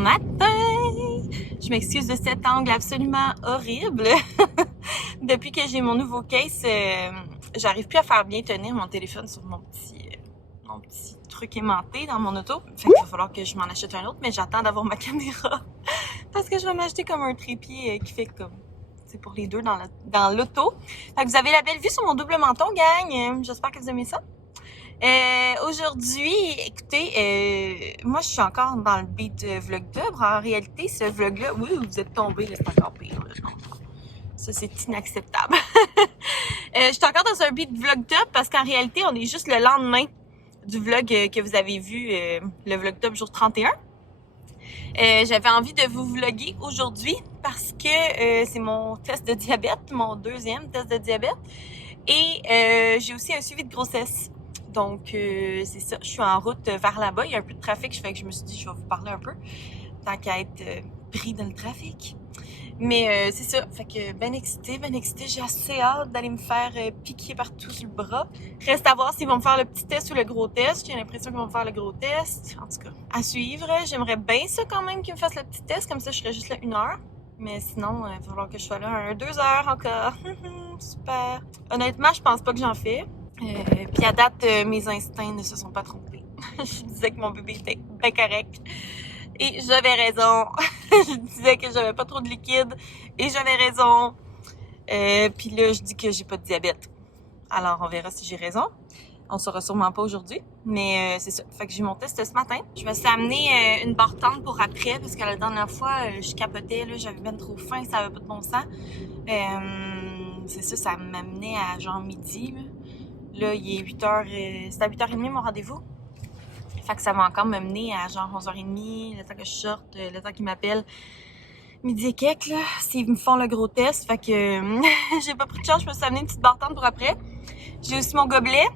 matin! Je m'excuse de cet angle absolument horrible. Depuis que j'ai mon nouveau case, j'arrive plus à faire bien tenir mon téléphone sur mon petit truc aimanté dans mon auto. Fait qu'il va falloir que je m'en achète un autre, mais j'attends d'avoir ma caméra. Parce que je vais m'acheter comme un trépied qui fait comme... C'est pour les deux dans l'auto. Fait que vous avez la belle vue sur mon double menton, gang. J'espère que vous aimez ça. Aujourd'hui, écoutez, moi je suis encore dans le beat vlogtober. En réalité, ce vlog-là, oui, vous êtes tombé, c'est encore pire. Là, ça, c'est inacceptable. Je suis encore dans un beat vlogtober parce qu'en réalité, on est juste le lendemain du vlog que vous avez vu, le vlogtober jour 31. J'avais envie de vous vlogger aujourd'hui parce que c'est mon test de diabète, mon deuxième test de diabète. Et j'ai aussi un suivi de grossesse. Donc, c'est ça. Je suis en route vers là-bas. Il y a un peu de trafic. Je me suis dit, je vais vous parler un peu. Tant qu'à être pris dans le trafic. Mais c'est ça. Fait que ben excitée. J'ai assez hâte d'aller me faire piquer partout sur le bras. Reste à voir s'ils vont me faire le petit test ou le gros test. J'ai l'impression qu'ils vont me faire le gros test. En tout cas, à suivre. J'aimerais bien ça quand même qu'ils me fassent le petit test. Comme ça, je serais juste là 1 heure. Mais sinon, il va falloir que je sois là 2 heures encore. Super. Honnêtement, je pense pas que j'en fais. Puis à date, mes instincts ne se sont pas trompés. Je disais que mon bébé était bien correct. Et j'avais raison. Je disais que j'avais pas trop de liquide. Et j'avais raison. Puis là, je dis que j'ai pas de diabète. Alors, on verra si j'ai raison. On saura sûrement pas aujourd'hui. Mais c'est ça. Fait que j'ai mon test ce matin. Je me suis amené une barre tendre pour après. Parce que la dernière fois, je capotais. Là, j'avais bien trop faim. Ça avait pas de bon sens. C'est ça, ça m'amenait à genre midi. Là, il est 8h... C'est à 8h30 mon rendez-vous. Fait que ça va encore me mener à genre 11h30, le temps que je sorte, le temps qu'ils m'appellent. Midi et quelques, là, s'ils me font le gros test. Fait que j'ai pas pris de chance, je me suis amené une petite barre tendre pour après. J'ai aussi mon gobelet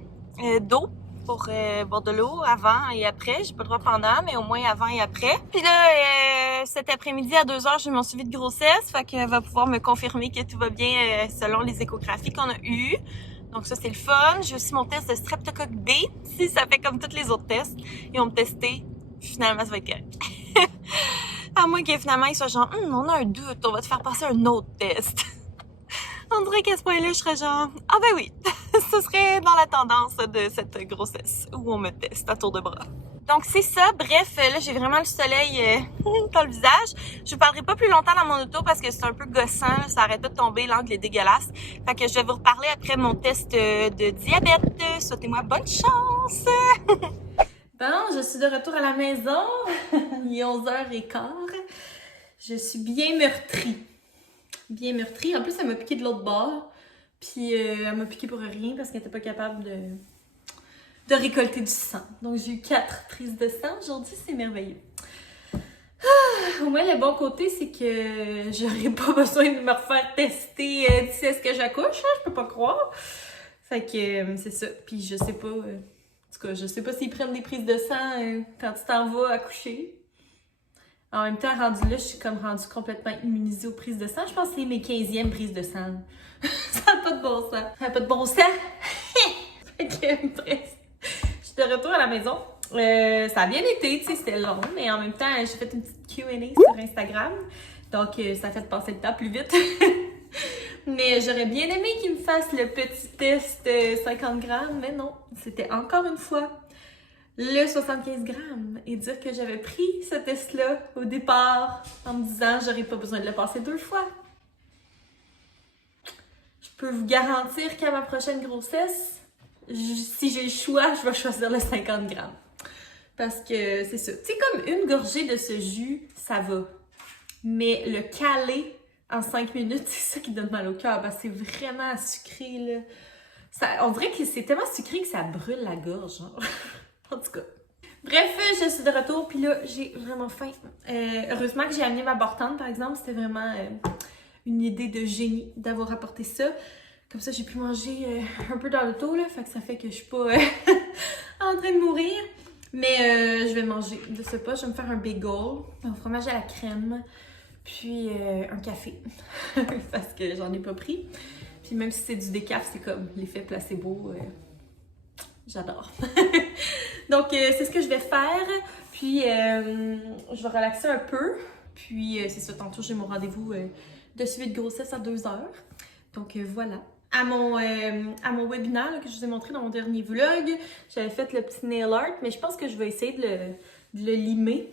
d'eau pour boire de l'eau avant et après. J'ai pas le droit pendant, mais au moins avant et après. Puis là, cet après-midi à 2h, j'ai mon suivi de grossesse. Fait qu'elle va pouvoir me confirmer que tout va bien selon les échographies qu'on a eues. Donc ça, c'est le fun. J'ai aussi mon test de streptocoque B. Si ça fait comme tous les autres tests. Ils vont me tester. Finalement, ça va être correct. À moins que finalement, ils soient genre, on a un doute, on va te faire passer un autre test. On dirait qu'à ce point-là, je serais genre, ah ben oui, ce serait dans la tendance de cette grossesse où on me teste à tour de bras. Donc c'est ça, bref, là j'ai vraiment le soleil dans le visage. Je vous parlerai pas plus longtemps dans mon auto parce que c'est un peu gossant, là, ça arrête pas de tomber, l'angle est dégueulasse. Fait que je vais vous reparler après mon test de diabète. Souhaitez-moi bonne chance! Bon, je suis de retour à la maison. Il est 11h15. Je suis bien meurtrie. Bien meurtrie. En plus, elle m'a piqué de l'autre bord. Puis elle m'a piqué pour rien parce qu'elle était pas capable de récolter du sang. Donc, j'ai eu 4 prises de sang aujourd'hui. C'est merveilleux. Au moins, le bon côté, c'est que j'aurais pas besoin de me refaire tester d'ici à ce que j'accouche. Hein, je peux pas croire. Fait que c'est ça. Puis je sais pas... En tout cas, je sais pas s'ils prennent des prises de sang quand tu t'en vas accoucher. En même temps, rendu là, je suis comme rendue complètement immunisée aux prises de sang. Je pense que c'est mes 15e prises de sang. Ça n'a pas de bon sens. Ça n'a pas de bon sens. Fait que, bref. Je suis de retour à la maison. Ça a bien été, tu sais, c'était long, mais en même temps, j'ai fait une petite Q&A sur Instagram. Donc, ça a fait passer le temps plus vite. Mais j'aurais bien aimé qu'il me fasse le petit test 50 grammes, mais non, c'était encore une fois le 75 grammes. Et dire que j'avais pris ce test-là au départ en me disant j'aurais pas besoin de le passer 2 fois. Je peux vous garantir qu'à ma prochaine grossesse, si j'ai le choix, je vais choisir le 50 grammes. Parce que c'est ça. Tu sais, comme une gorgée de ce jus, ça va. Mais le caler en 5 minutes, c'est ça qui donne mal au cœur. Ben, c'est vraiment sucré, là. On dirait que c'est tellement sucré que ça brûle la gorge, genre. En tout cas. Bref, je suis de retour, puis là, j'ai vraiment faim. Heureusement que j'ai amené ma barre tendre, par exemple. C'était vraiment une idée de génie d'avoir apporté ça. Comme ça, j'ai pu manger un peu dans l'auto, là. Fait que ça fait que je suis pas en train de mourir. Mais je vais manger de ce pas. Je vais me faire un bagel, un fromage à la crème, puis un café. Parce que j'en ai pas pris. Puis même si c'est du décaf, c'est comme l'effet placebo. J'adore. Donc, c'est ce que je vais faire. Puis, je vais relaxer un peu. Puis, c'est ça, tantôt, j'ai mon rendez-vous de suivi de grossesse à 2h. Donc, voilà. À mon webinaire là, que je vous ai montré dans mon dernier vlog, j'avais fait le petit nail art, mais je pense que je vais essayer de le limer.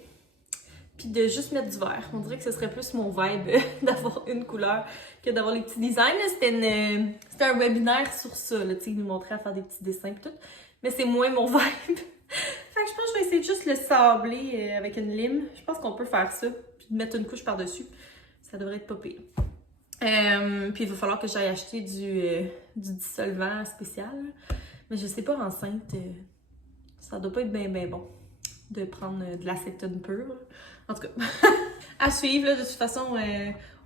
Puis de juste mettre du vert. On dirait que ce serait plus mon vibe d'avoir une couleur que d'avoir les petits designs. C'était un webinaire sur ça, là, il nous montrait à faire des petits dessins et tout. Mais c'est moins mon vibe. Fait que je pense que je vais essayer de juste le sabler avec une lime. Je pense qu'on peut faire ça. Puis de mettre une couche par-dessus. Ça devrait être pas pire. Puis il va falloir que j'aille acheter du dissolvant spécial. Mais je sais pas, enceinte, ça doit pas être bien bon de prendre de l'acétone pure. En tout cas, à suivre, là, de toute façon,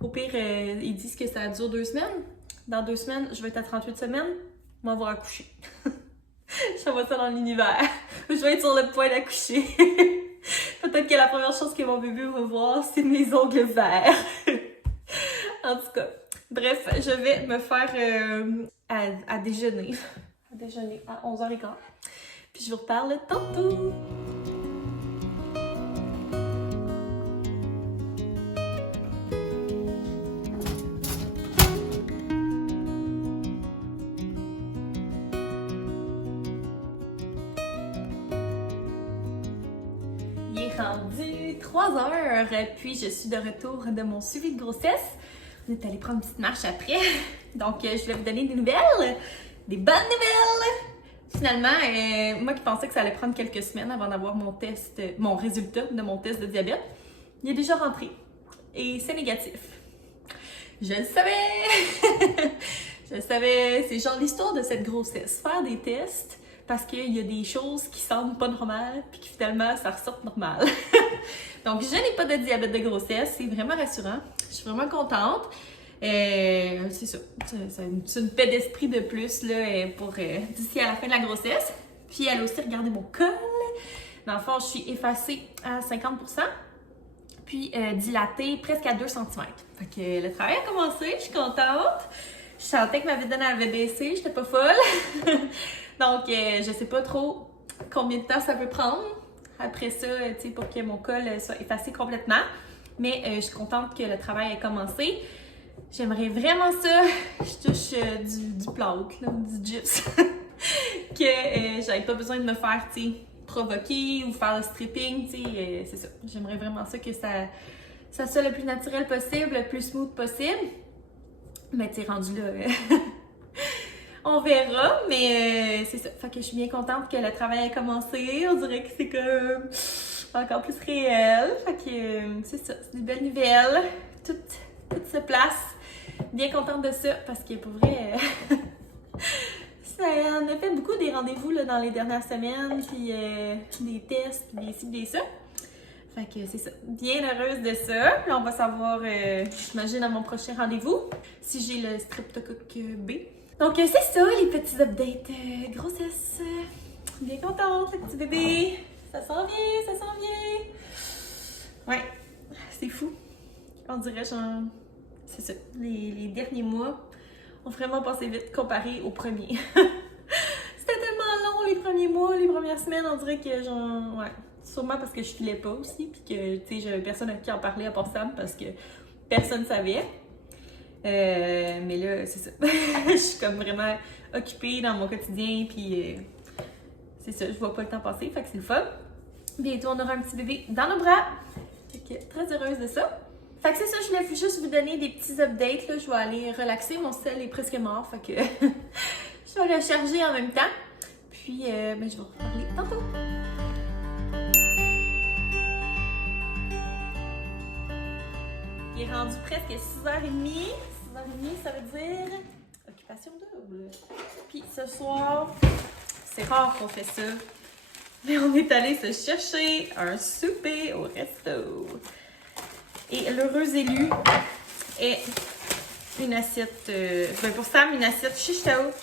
au pire, ils disent que ça dure 2 semaines. Dans 2 semaines, je vais être à 38 semaines, on va avoir accouché. J'envoie ça dans l'univers. Je vais être sur le point d'accoucher. Peut-être que la première chose que mon bébé va voir, c'est mes ongles verts. En tout cas, bref, je vais me faire à déjeuner. À déjeuner à 11h15. Puis je vous reparle tantôt. Il est rendu 3h, puis je suis de retour de mon suivi de grossesse. On est allé prendre une petite marche après. Donc, je vais vous donner des nouvelles, des bonnes nouvelles. Finalement, moi qui pensais que ça allait prendre quelques semaines avant d'avoir mon résultat de mon test de diabète, il est déjà rentré. Et c'est négatif. Je le savais! Je le savais. C'est genre l'histoire de cette grossesse. Faire des tests parce qu'il y a des choses qui semblent pas normales puis que finalement ça ressort normal. Donc je n'ai pas de diabète de grossesse, c'est vraiment rassurant. Je suis vraiment contente. C'est ça, c'est une paix d'esprit de plus là, pour d'ici à la fin de la grossesse. Puis elle a aussi regardé mon col. Dans le fond, je suis effacée à 50%, puis dilatée presque à 2 cm. Fait que le travail a commencé, je suis contente. Je sentais que ma bédaine avait baissé, j'étais pas folle. Donc, je sais pas trop combien de temps ça peut prendre après ça, tu sais, pour que mon col soit effacé complètement. Mais je suis contente que le travail ait commencé. J'aimerais vraiment ça, je touche du plâtre, là, du gyps, que j'avais pas besoin de me faire, tu sais, provoquer ou faire le stripping, tu sais, c'est ça. J'aimerais vraiment ça que ça soit le plus naturel possible, le plus smooth possible. Mais tu sais, rendu là, on verra, mais c'est ça. Fait que je suis bien contente que le travail ait commencé. On dirait que c'est comme encore plus réel. Fait que c'est ça, c'est des belles nouvelles. Tout se place. Bien contente de ça parce que pour vrai, on a fait beaucoup des rendez-vous là, dans les dernières semaines, puis des tests, puis des ci, des ça. Fait que c'est ça. Bien heureuse de ça. Puis on va savoir, j'imagine, à mon prochain rendez-vous, si j'ai le streptocoque B. Donc c'est ça, les petits updates grossesse. Bien contente, le petit bébé. Ça sent bien, ça sent bien. Ouais, c'est fou. On dirait genre, c'est ça, les derniers mois ont vraiment passé vite comparé aux premiers. C'était tellement long les premiers mois, les premières semaines, on dirait que genre, ouais. Sûrement parce que je filais pas aussi, puis que, tu sais, j'avais personne à qui en parler à part Sam parce que personne savait. Mais là, c'est ça. Je suis comme vraiment occupée dans mon quotidien, puis c'est ça, je vois pas le temps passer, fait que c'est le fun. Bientôt, on aura un petit bébé dans nos bras. Fait que très heureuse de ça. Fait que c'est ça, je voulais juste vous donner des petits updates, là. Je vais aller relaxer, mon sel est presque mort, fait que je vais le charger en même temps. Puis, ben, je vais vous reparler tantôt. Il est rendu presque 6h30. 6h30, ça veut dire occupation double. Puis ce soir, c'est rare qu'on fait ça, mais on est allé se chercher un souper au resto. Et l'heureux élu est une assiette, ben pour Sam, une assiette shish taouk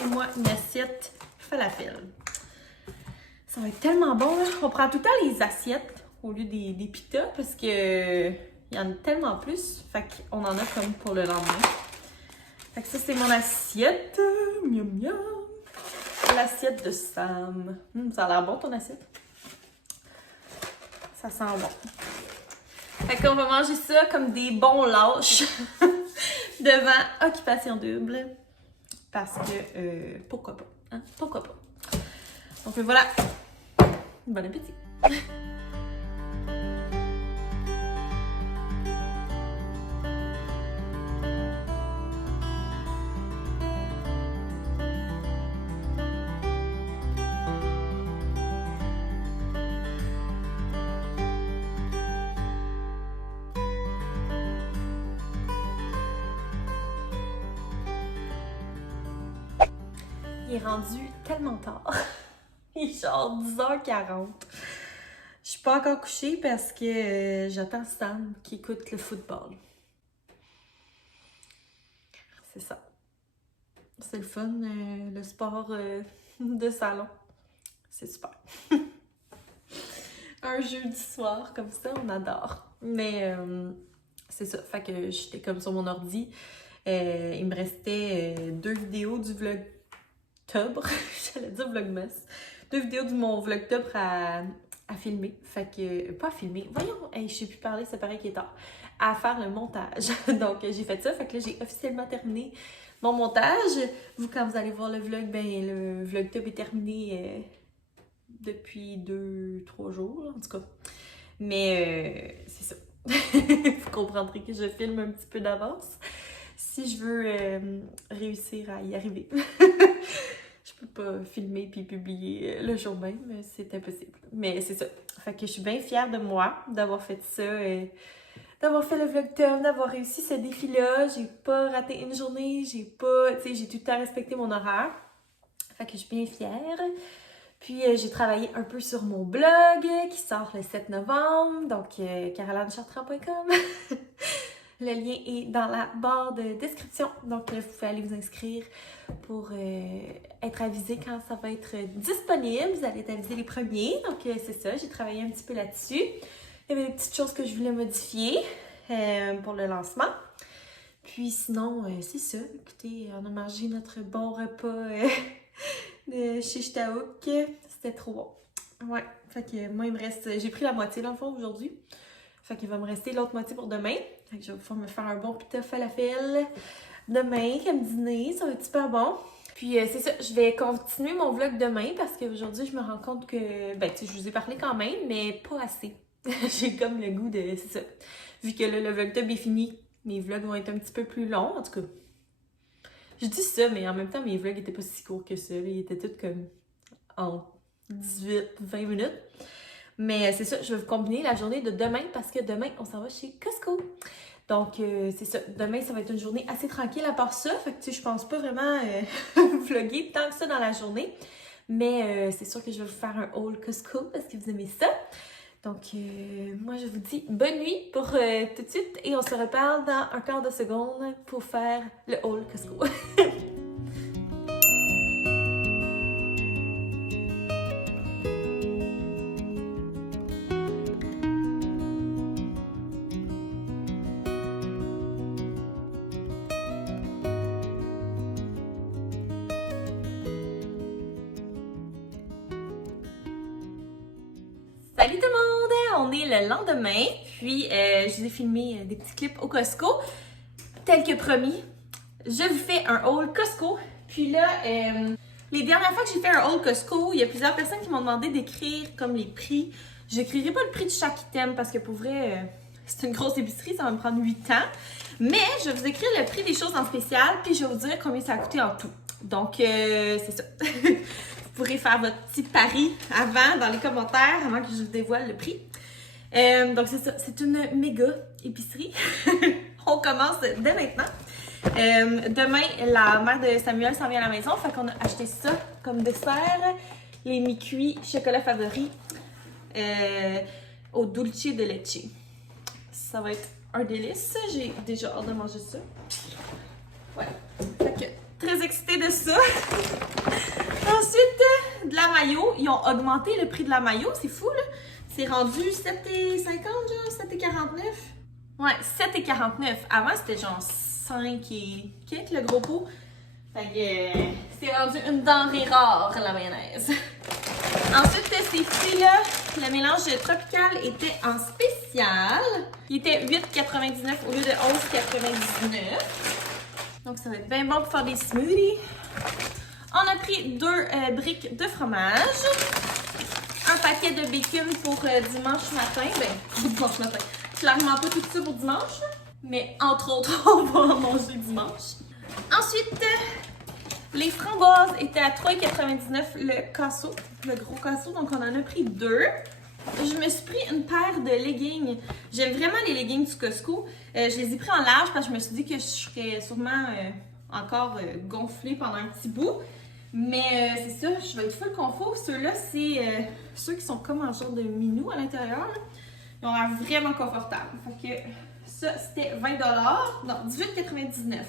et moi, une assiette falafel. Ça va être tellement bon, là. On prend tout le temps les assiettes au lieu des pitas parce que il y en a tellement plus. Fait qu'on en a comme pour le lendemain. Fait que ça, c'est mon assiette. Miam miam. l'assiette de Sam. Ça a l'air bon ton assiette. Ça sent bon. Fait qu'on va manger ça comme des bons lâches devant Occupation Double. Parce que, pourquoi pas, hein? Pourquoi pas. Donc voilà. Bon appétit. Il est rendu tellement tard. Il est genre 10h40. Je suis pas encore couchée parce que j'attends Sam qui écoute le football. C'est ça. C'est le fun, le sport de salon. C'est super. Un jeudi soir comme ça, on adore. Mais c'est ça. Fait que j'étais comme sur mon ordi. Il me restait 2 vidéos du vlog. J'allais dire vlogmas. 2 vidéos de mon vlogtobre à filmer. Fait que, pas à filmer. Voyons, hey, je sais plus parler, c'est pareil qu'il est tard. À faire le montage. Donc, j'ai fait ça. Fait que là, j'ai officiellement terminé mon montage. Vous, quand vous allez voir le vlog, ben, le vlogtobre est terminé depuis 2-3 jours, en tout cas. Mais, c'est ça. Vous comprendrez que je filme un petit peu d'avance si je veux réussir à y arriver. Je peux pas filmer puis publier le jour même, c'est impossible. Mais c'est ça. Fait que je suis bien fière de moi d'avoir fait ça, d'avoir fait le vlogtober, d'avoir réussi ce défi-là. J'ai pas raté une journée, j'ai tout le temps respecté mon horaire. Fait que je suis bien fière. Puis j'ai travaillé un peu sur mon blog qui sort le 7 novembre, donc carolinechartrand.com. Le lien est dans la barre de description, donc vous pouvez aller vous inscrire pour être avisé quand ça va être disponible. Vous allez être avisé les premiers, donc c'est ça, j'ai travaillé un petit peu là-dessus. Il y avait des petites choses que je voulais modifier pour le lancement. Puis sinon, c'est ça, écoutez, on a mangé notre bon repas de shish taouk. C'était trop bon. Ouais, fait que moi il me reste, j'ai pris la moitié dans le fond aujourd'hui. Fait qu'il va me rester l'autre moitié pour demain. Fait que je vais pouvoir me faire un bon pita falafel demain comme dîner. Ça va être super bon. Puis c'est ça, je vais continuer mon vlog demain parce qu'aujourd'hui, je me rends compte que, ben tu sais, je vous ai parlé quand même, mais pas assez. J'ai comme le goût de, c'est ça. Vu que là, le vlogtub est fini, mes vlogs vont être un petit peu plus longs, en tout cas. Je dis ça, mais en même temps, mes vlogs étaient pas si courts que ça. Ils étaient tous comme en 18-20 minutes. Mais c'est ça, je vais vous combiner la journée de demain parce que demain, on s'en va chez Costco. Donc, c'est ça. Demain, ça va être une journée assez tranquille à part ça. Fait que, tu sais, je pense pas vraiment vlogger tant que ça dans la journée. Mais c'est sûr que je vais vous faire un haul Costco parce que vous aimez ça. Donc, moi, je vous dis bonne nuit pour tout de suite. Et on se reparle dans un quart de seconde pour faire le haul Costco. Salut tout le monde! On est le lendemain, puis je vous ai filmé des petits clips au Costco. Tel que promis, je vous fais un haul Costco. Puis là, les dernières fois que j'ai fait un haul Costco, il y a plusieurs personnes qui m'ont demandé d'écrire comme les prix. Je n'écrirai pas le prix de chaque item parce que pour vrai, c'est une grosse épicerie, ça va me prendre 8 ans. Mais je vais vous écrire le prix des choses en spécial, puis je vais vous dire combien ça a coûté en tout. Donc, c'est ça. Vous pourrez faire votre petit pari avant dans les commentaires, avant que je vous dévoile le prix. Donc c'est ça, c'est une méga épicerie. On commence dès maintenant. Demain, la mère de Samuel s'en vient à la maison, fait qu'on a acheté ça comme dessert. Les mi-cuits chocolat favori au dulce de leche. Ça va être un délice. J'ai déjà hâte de manger ça. Ouais, fait que très excitée de ça. Ensuite, de la mayo. Ils ont augmenté le prix de la mayo, c'est fou là. C'est rendu 7,50 genre, 7,49. Ouais, 7,49. Avant, c'était genre 5 et quelques le gros pot. Fait que c'est rendu une denrée rare, la mayonnaise. Ensuite, ces fruits-là, le mélange tropical était en spécial. Il était 8,99 au lieu de 11,99. Donc, ça va être bien bon pour faire des smoothies. On a pris 2 briques de fromage. Un paquet de bacon pour dimanche matin. Ben, dimanche matin. Clairement pas tout ça pour dimanche. Mais entre autres, on va en manger dimanche. Ensuite, les framboises étaient à 3,99 le casseau, le gros casseau. Donc, on en a pris 2. Je me suis pris une paire de leggings. J'aime vraiment les leggings du Costco. Je les ai pris en large parce que je me suis dit que je serais sûrement encore gonflée pendant un petit bout. Mais c'est ça, je vais être full confort. Ceux-là, c'est ceux qui sont comme en genre de minou à l'intérieur. Ils ont l'air vraiment confortables. Fait que ça, c'était 20$. Non, 18,99$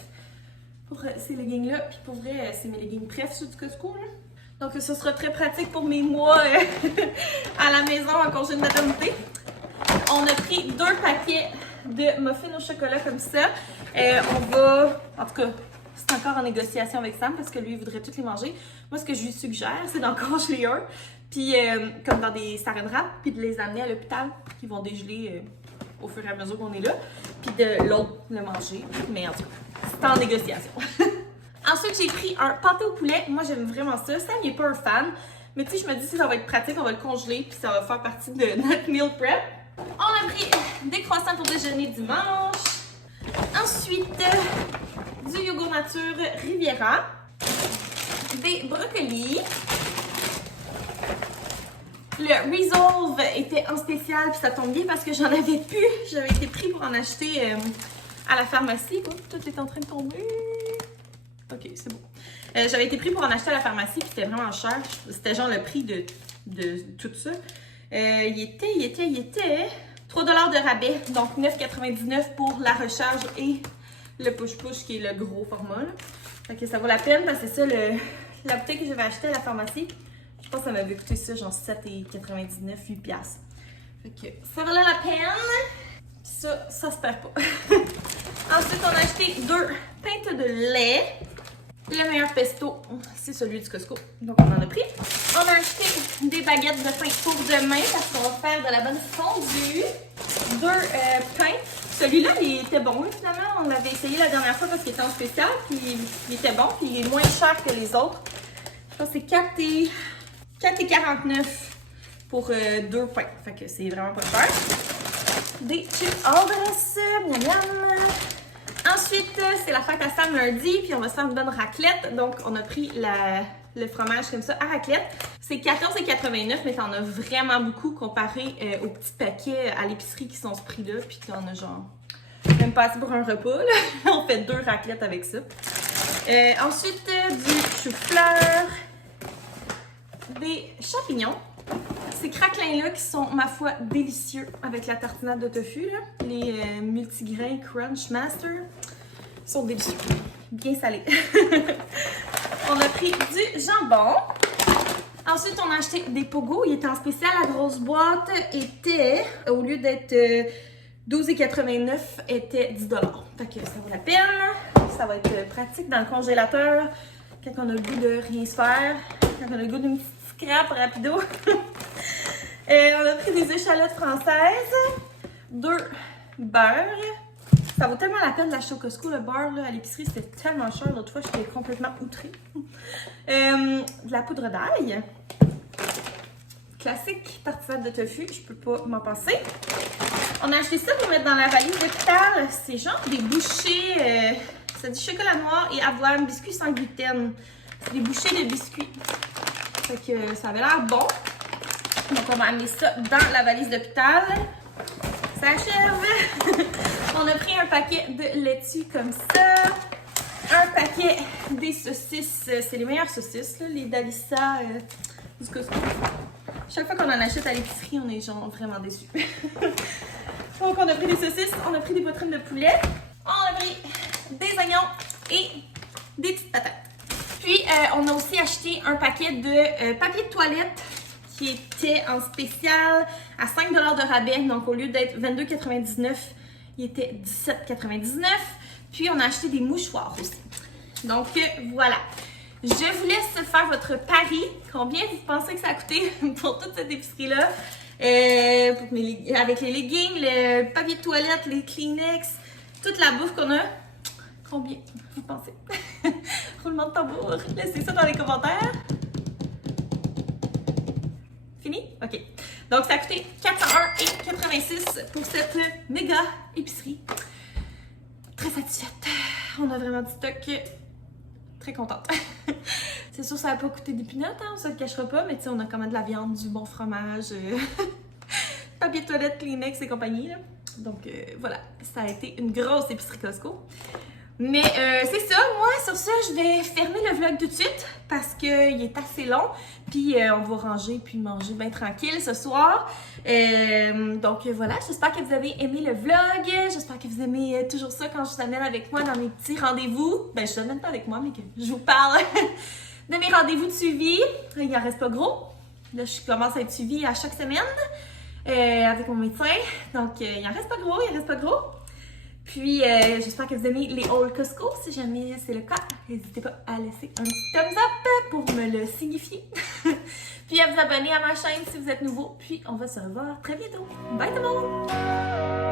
pour ces leggings-là. Puis pour vrai, c'est mes leggings préf ceux du Costco. Là. Donc, ce sera très pratique pour mes mois à la maison en congé de maternité. On a pris 2 paquets de muffins au chocolat comme ça. On va, en tout cas, c'est encore en négociation avec Sam parce que lui, il voudrait tous les manger. Moi, ce que je lui suggère, c'est d'en congeler un. Puis, comme dans des saran wrap, puis de les amener à l'hôpital, qui vont dégeler au fur et à mesure qu'on est là. Puis de l'autre, le manger. Mais en tout cas, c'est en négociation. Ensuite, j'ai pris un pâté au poulet. Moi, j'aime vraiment ça. Sam, il n'est pas un fan. Mais tu sais, je me dis que ça va être pratique. On va le congeler. Puis ça va faire partie de notre meal prep. On a pris des croissants pour déjeuner dimanche. Ensuite, du yogourt nature Riviera. Des brocolis. Le Resolve était en spécial. Puis ça tombe bien parce que j'en avais plus. J'avais été pris pour en acheter à la pharmacie. Oh, tout est en train de tomber. Ok, c'est bon. J'avais été pris pour en acheter à la pharmacie, puis c'était vraiment cher. C'était genre le prix de tout ça. Il était 3$ de rabais, donc 9,99$ pour la recharge et le push-push qui est le gros format. Là. Fait que ça vaut la peine parce que c'est ça, la bouteille que j'avais achetée à la pharmacie. Je pense que ça m'avait coûté ça, genre 7,99$, 8$. Fait que ça valait la peine. Ça se perd pas. Ensuite, on a acheté 2 pintes de lait. Le meilleur pesto, c'est celui du Costco. Donc, on en a pris. On a acheté des baguettes de pain pour demain parce qu'on va faire de la bonne fondue. 2 pains. Celui-là, il était bon, finalement. On l'avait essayé la dernière fois parce qu'il était en spécial. Puis, il était bon. Puis, il est moins cher que les autres. Je pense que c'est 4,49$ pour 2 pains. Fait que c'est vraiment pas cher. Des chips Alvarez, miam miam. Ensuite, c'est la fête à Sam lundi, puis on va se faire une bonne raclette. Donc, on a pris le fromage comme ça à raclette. C'est 14,89$, mais t'en as vraiment beaucoup comparé aux petits paquets à l'épicerie qui sont ce prix-là. Puis t'en as genre même pas assez pour un repas. Là. On fait 2 raclettes avec ça. Ensuite, du chou-fleur, des champignons. Ces craquelins-là qui sont, ma foi, délicieux avec la tartinade de tofu. Là. Les multigrains Crunch Master sont délicieux. Bien salés. On a pris du jambon. Ensuite, on a acheté des pogos. Il était en spécial. La grosse boîte était, au lieu d'être 12,89$, était 10$. Fait que ça vaut la peine. Ça va être pratique dans le congélateur quand on a le goût de rien se faire. Quand on a le goût d'une petite scrap rapido. On a pris des échalotes françaises, 2 beurres. Ça vaut tellement la peine d'acheter au Costco le beurre là, à l'épicerie, c'était tellement cher. L'autre fois, j'étais complètement outrée. De la poudre d'ail. Classique tartinade de tofu, je peux pas m'en passer. On a acheté ça pour mettre dans la valise d'hôpital. C'est genre des bouchées, ça dit chocolat noir et avoine, biscuits sans gluten. C'est des bouchées de biscuits. Fait que ça avait l'air bon. Donc, on va amener ça dans la valise d'hôpital. Ça achève! On a pris un paquet de laitue comme ça. Un paquet des saucisses. C'est les meilleures saucisses, là, les Dalissa du Costco. Chaque fois qu'on en achète à l'épicerie, on est genre vraiment déçus. Donc, on a pris des saucisses, on a pris des poitrines de poulet. On a pris des oignons et des petites patates. Puis, on a aussi acheté un paquet de papier de toilette qui était en spécial à 5$ de rabais. Donc, au lieu d'être 22,99$, il était 17,99$. Puis, on a acheté des mouchoirs aussi. Donc, voilà. Je vous laisse faire votre pari. Combien vous pensez que ça a coûté pour toute cette épicerie-là? Avec les leggings, le papier de toilette, les Kleenex, toute la bouffe qu'on a. Combien vous pensez? Roulement de tambour. Laissez ça dans les commentaires. Fini? OK. Donc, ça a coûté 401,86 pour cette méga épicerie. Très satisfaite. On a vraiment du stock. Très contente. C'est sûr, ça n'a pas coûté des pinottes, hein, on se le cachera pas, mais tu sais, on a quand même de la viande, du bon fromage, papier de toilette, Kleenex et compagnie. Là. Donc voilà, ça a été une grosse épicerie Costco. Mais c'est ça, moi, sur ça, je vais fermer le vlog tout de suite parce qu'il est assez long. Puis on va ranger puis manger bien tranquille ce soir. Donc voilà, j'espère que vous avez aimé le vlog. J'espère que vous aimez toujours ça quand je vous amène avec moi dans mes petits rendez-vous. Ben, je vous amène pas avec moi, mais que je vous parle de mes rendez-vous de suivi. Il en reste pas gros. Là, je commence à être suivie à chaque semaine avec mon médecin. Donc, il en reste pas gros, il en reste pas gros. Puis, j'espère que vous aimez les hauls Costco. Si jamais c'est le cas, n'hésitez pas à laisser un petit thumbs up pour me le signifier. Puis, à vous abonner à ma chaîne si vous êtes nouveau. Puis, on va se revoir très bientôt. Bye tout le monde!